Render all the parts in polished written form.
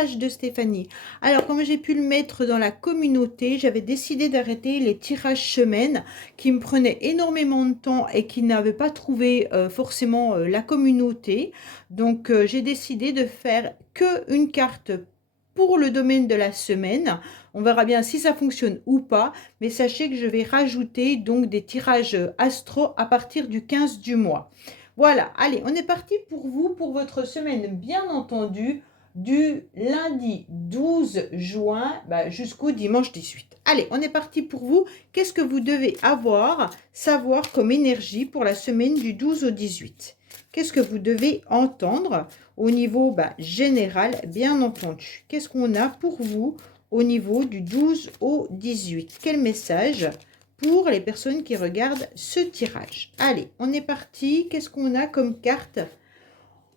message de Stéphanie. Alors, comme j'ai pu le mettre dans la communauté, j'avais décidé d'arrêter les tirages semaines qui me prenaient énormément de temps et qui n'avaient pas trouvé forcément la communauté. Donc, j'ai décidé de faire qu'une carte pour le domaine de la semaine. On verra bien si ça fonctionne ou pas, mais sachez que je vais rajouter donc des tirages astro à partir du 15 du mois. Voilà, allez, on est parti pour vous, pour votre semaine, bien entendu, du lundi 12 juin jusqu'au dimanche 18. Allez, on est parti pour vous. Qu'est-ce que vous devez savoir comme énergie pour la semaine du 12 au 18? Qu'est-ce que vous devez entendre au niveau général, bien entendu? Qu'est-ce qu'on a pour vous au niveau du 12 au 18? Quel message pour les personnes qui regardent ce tirage? Allez, on est parti. Qu'est-ce qu'on a comme carte?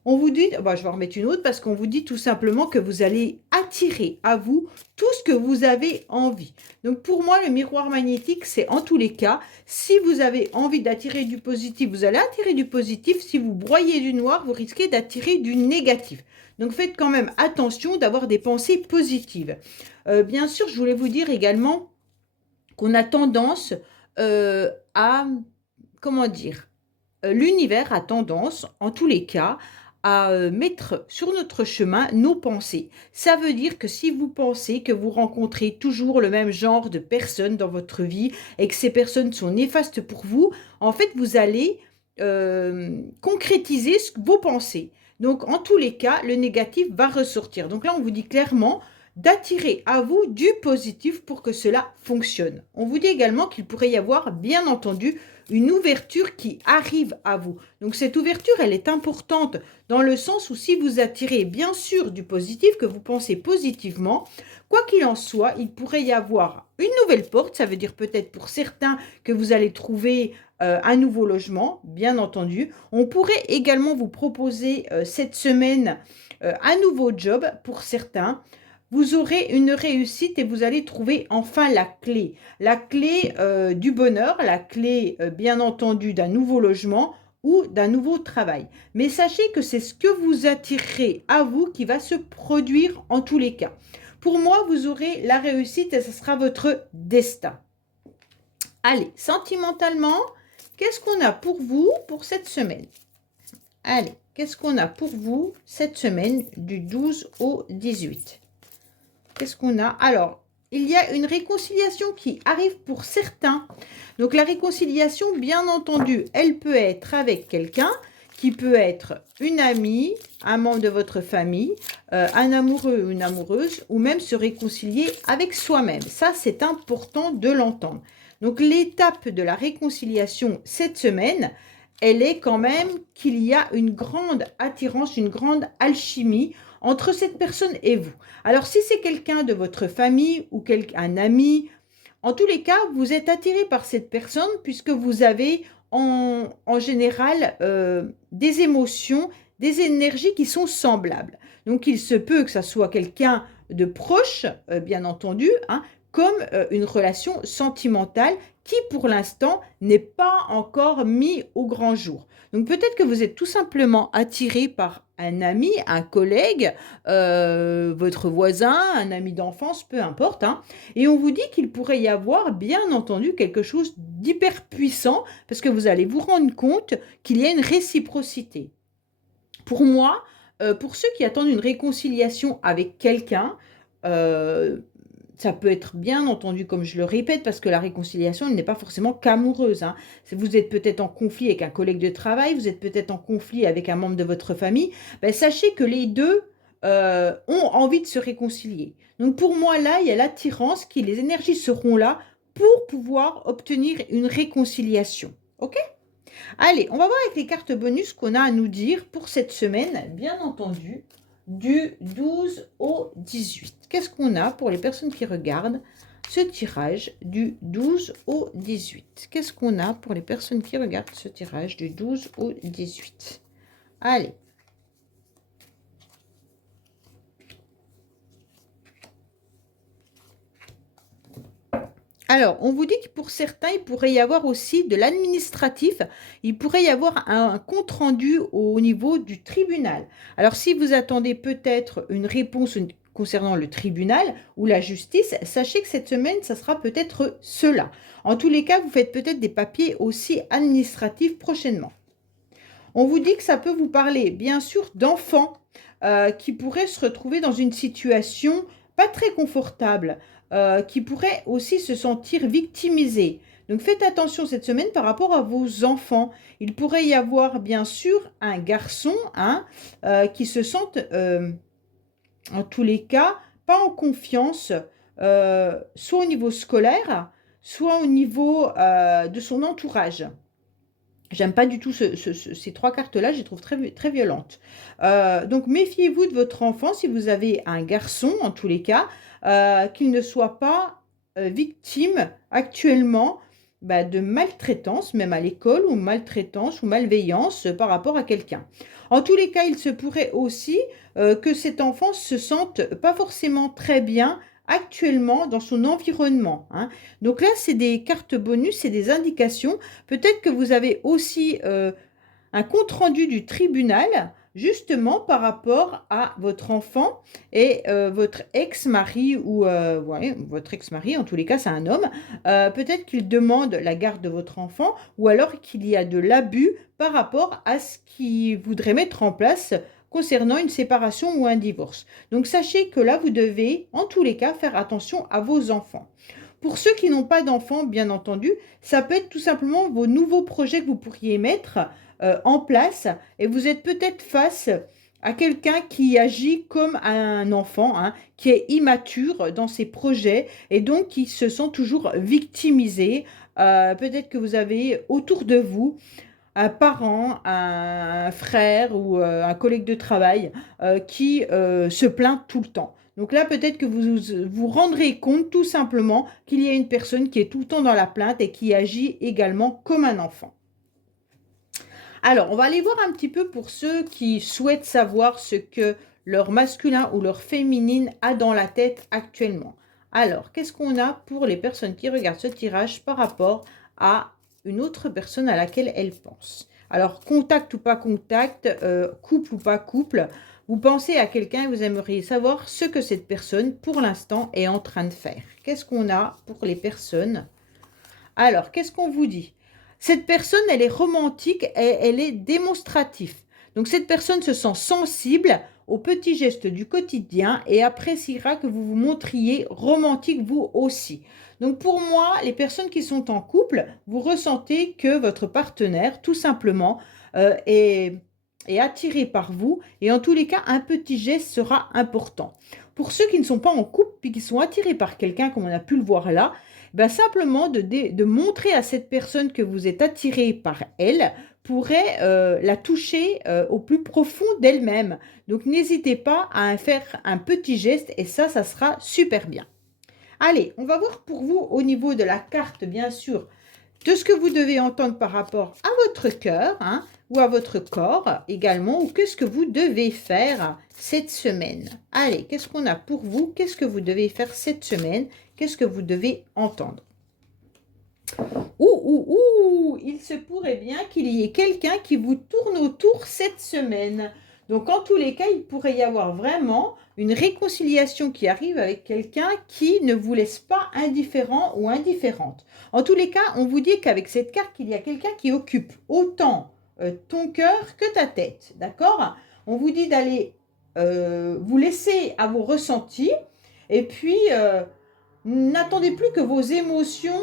On vous dit, je vais en remettre une autre parce qu'on vous dit tout simplement que vous allez attirer à vous tout ce que vous avez envie. Donc pour moi, le miroir magnétique, c'est en tous les cas, si vous avez envie d'attirer du positif, vous allez attirer du positif. Si vous broyez du noir, vous risquez d'attirer du négatif. Donc faites quand même attention d'avoir des pensées positives. Bien sûr, je voulais vous dire également qu'on a tendance à, comment dire, l'univers a tendance, en tous les cas, à mettre sur notre chemin nos pensées. Ça veut dire que si vous pensez que vous rencontrez toujours le même genre de personnes dans votre vie et que ces personnes sont néfastes pour vous, en fait, vous allez concrétiser vos pensées. Donc, en tous les cas, le négatif va ressortir. Donc là, on vous dit clairement d'attirer à vous du positif pour que cela fonctionne. On vous dit également qu'il pourrait y avoir, bien entendu, une ouverture qui arrive à vous. Donc cette ouverture, elle est importante dans le sens où si vous attirez bien sûr du positif, que vous pensez positivement, quoi qu'il en soit, il pourrait y avoir une nouvelle porte. Ça veut dire peut-être pour certains que vous allez trouver un nouveau logement, bien entendu. On pourrait également vous proposer cette semaine un nouveau job pour certains. Vous aurez une réussite et vous allez trouver enfin la clé du bonheur, la clé bien entendu d'un nouveau logement ou d'un nouveau travail. Mais sachez que c'est ce que vous attirerez à vous qui va se produire en tous les cas. Pour moi, vous aurez la réussite et ce sera votre destin. Allez, sentimentalement, qu'est-ce qu'on a pour vous pour cette semaine? Allez, qu'est-ce qu'on a pour vous cette semaine du 12 au 18? Qu'est-ce qu'on a? Alors, il y a une réconciliation qui arrive pour certains. Donc, la réconciliation, bien entendu, elle peut être avec quelqu'un qui peut être une amie, un membre de votre famille, un amoureux ou une amoureuse, ou même se réconcilier avec soi-même. Ça, c'est important de l'entendre. Donc, l'étape de la réconciliation cette semaine, elle est quand même qu'il y a une grande attirance, une grande alchimie entre cette personne et vous. Alors, si c'est quelqu'un de votre famille ou un ami, en tous les cas, vous êtes attiré par cette personne puisque vous avez en général des émotions, des énergies qui sont semblables. Donc, il se peut que ça soit quelqu'un de proche, bien entendu, hein, comme une relation sentimentale qui, pour l'instant, n'est pas encore mis au grand jour. Donc, peut-être que vous êtes tout simplement attiré par un ami, un collègue, votre voisin, un ami d'enfance, peu importe, hein. Et on vous dit qu'il pourrait y avoir, bien entendu, quelque chose d'hyper puissant parce que vous allez vous rendre compte qu'il y a une réciprocité. Pour moi, pour ceux qui attendent une réconciliation avec quelqu'un, ça peut être bien entendu, comme je le répète, parce que la réconciliation, elle n'est pas forcément qu'amoureuse, hein. Vous êtes peut-être en conflit avec un collègue de travail, vous êtes peut-être en conflit avec un membre de votre famille. Sachez que les deux ont envie de se réconcilier. Donc pour moi, là, il y a l'attirance, les énergies seront là pour pouvoir obtenir une réconciliation. OK? Allez, on va voir avec les cartes bonus qu'on a à nous dire pour cette semaine, bien entendu, du 12 au 18. Qu'est-ce qu'on a pour les personnes qui regardent ce tirage du 12 au 18? Qu'est-ce qu'on a pour les personnes qui regardent ce tirage du 12 au 18? Allez. Alors, on vous dit que pour certains, il pourrait y avoir aussi de l'administratif. Il pourrait y avoir un compte-rendu au niveau du tribunal. Alors, si vous attendez peut-être une réponse concernant le tribunal ou la justice, sachez que cette semaine, ça sera peut-être cela. En tous les cas, vous faites peut-être des papiers aussi administratifs prochainement. On vous dit que ça peut vous parler, bien sûr, d'enfants qui pourraient se retrouver dans une situation pas très confortable, qui pourraient aussi se sentir victimisés. Donc faites attention cette semaine par rapport à vos enfants. Il pourrait y avoir, bien sûr, un garçon hein, qui se sente, en tous les cas, pas en confiance, soit au niveau scolaire, soit au niveau de son entourage. J'aime pas du tout ces trois cartes-là, je les trouve très, très violentes. Donc méfiez-vous de votre enfant si vous avez un garçon, en tous les cas, qu'il ne soit pas victime actuellement bah, de maltraitance, même à l'école, ou maltraitance ou malveillance par rapport à quelqu'un. En tous les cas, il se pourrait aussi que cet enfant se sente pas forcément très bien actuellement dans son environnement. Hein. Donc là, c'est des cartes bonus, c'est des indications. Peut-être que vous avez aussi un compte-rendu du tribunal, justement par rapport à votre enfant et votre ex-mari, ou ouais, votre ex-mari, en tous les cas, c'est un homme. Peut-être qu'il demande la garde de votre enfant, ou alors qu'il y a de l'abus par rapport à ce qu'il voudrait mettre en place concernant une séparation ou un divorce. Donc sachez que là, vous devez, en tous les cas, faire attention à vos enfants. Pour ceux qui n'ont pas d'enfants, bien entendu, ça peut être tout simplement vos nouveaux projets que vous pourriez mettre en place, et vous êtes peut-être face à quelqu'un qui agit comme un enfant, hein, qui est immature dans ses projets et donc qui se sent toujours victimisé. Peut-être que vous avez autour de vous un parent, un frère ou un collègue de travail qui se plaint tout le temps. Donc là, peut-être que vous vous rendrez compte tout simplement qu'il y a une personne qui est tout le temps dans la plainte et qui agit également comme un enfant. Alors, on va aller voir un petit peu pour ceux qui souhaitent savoir ce que leur masculin ou leur féminine a dans la tête actuellement. Alors, qu'est-ce qu'on a pour les personnes qui regardent ce tirage par rapport à une autre personne à laquelle elles pensent? Alors, contact ou pas contact, couple ou pas couple, vous pensez à quelqu'un et vous aimeriez savoir ce que cette personne, pour l'instant, est en train de faire. Qu'est-ce qu'on a pour les personnes? Alors, qu'est-ce qu'on vous dit? Cette personne, elle est romantique et elle est démonstrative. Donc, cette personne se sent sensible aux petits gestes du quotidien et appréciera que vous vous montriez romantique vous aussi. Donc, pour moi, les personnes qui sont en couple, vous ressentez que votre partenaire, tout simplement, est attiré par vous et en tous les cas, un petit geste sera important. Pour ceux qui ne sont pas en couple puis qui sont attirés par quelqu'un, comme on a pu le voir là, ben simplement de montrer à cette personne que vous êtes attiré par elle pourrait la toucher au plus profond d'elle-même. Donc n'hésitez pas à faire un petit geste et ça sera super bien. Allez, on va voir pour vous au niveau de la carte, bien sûr, de ce que vous devez entendre par rapport à votre cœur hein, ou à votre corps également, ou qu'est-ce que vous devez faire cette semaine. Allez, qu'est-ce qu'on a pour vous? Qu'est-ce que vous devez faire cette semaine? Qu'est-ce que vous devez entendre? Il se pourrait bien qu'il y ait quelqu'un qui vous tourne autour cette semaine. Donc, en tous les cas, il pourrait y avoir vraiment une réconciliation qui arrive avec quelqu'un qui ne vous laisse pas indifférent ou indifférente. En tous les cas, on vous dit qu'avec cette carte, il y a quelqu'un qui occupe autant ton cœur que ta tête. D'accord? On vous dit d'aller vous laisser à vos ressentis et puis n'attendez plus que vos émotions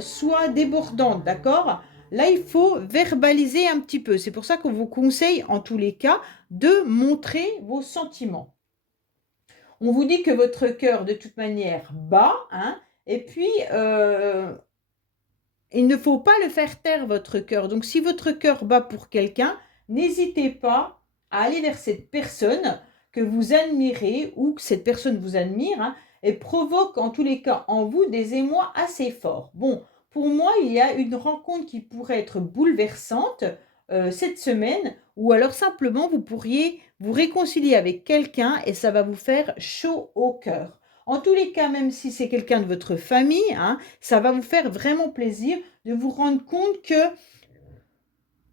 soient débordantes, d'accord? Là, il faut verbaliser un petit peu. C'est pour ça qu'on vous conseille, en tous les cas, de montrer vos sentiments. On vous dit que votre cœur, de toute manière, bat, hein, et puis, il ne faut pas le faire taire, votre cœur. Donc, si votre cœur bat pour quelqu'un, n'hésitez pas à aller vers cette personne que vous admirez ou que cette personne vous admire, hein, et provoque en tous les cas en vous des émois assez forts. Bon, pour moi, il y a une rencontre qui pourrait être bouleversante cette semaine, ou alors simplement vous pourriez vous réconcilier avec quelqu'un et ça va vous faire chaud au cœur. En tous les cas, même si c'est quelqu'un de votre famille, hein, ça va vous faire vraiment plaisir de vous rendre compte que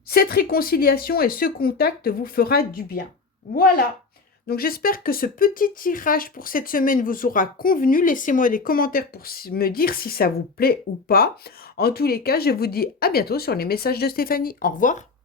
cette réconciliation et ce contact vous fera du bien. Voilà. Donc j'espère que ce petit tirage pour cette semaine vous aura convenu. Laissez-moi des commentaires pour me dire si ça vous plaît ou pas. En tous les cas, je vous dis à bientôt sur les messages de Stéphanie. Au revoir.